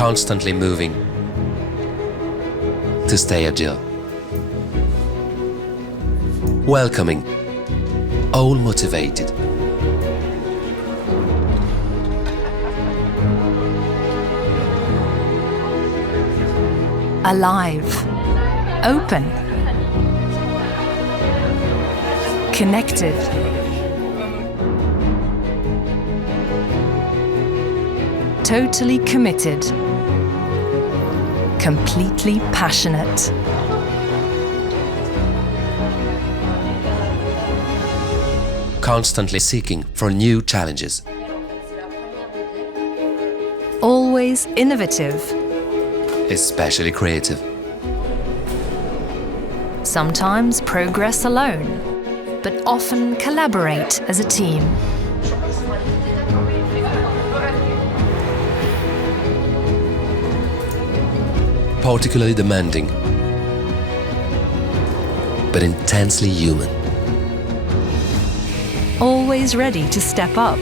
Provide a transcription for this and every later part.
constantly moving to stay agile. Welcoming, all motivated. Alive, open, connected, totally committed, completely passionate. Constantly seeking for new challenges. Always innovative. Especially creative. Sometimes progress alone, but often collaborate as a team. Particularly demanding, but intensely human. Always ready to step up.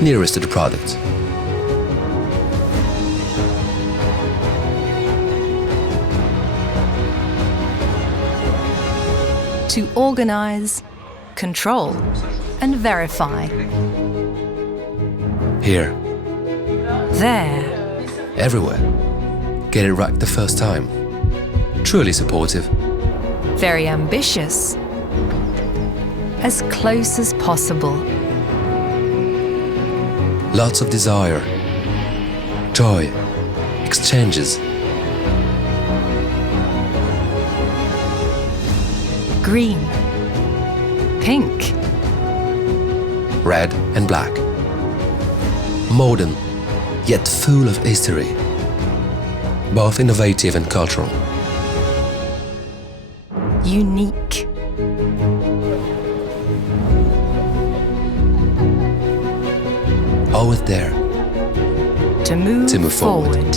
Nearest to the product. To organize, control, and verify. Here. There. Everywhere. Get it right the first time. Truly supportive. Very ambitious. As close as possible. Lots of desire. Joy. Exchanges. Green. Pink. Red and black. Modern, yet full of history. Both innovative and cultural. Unique. Always there To move forward.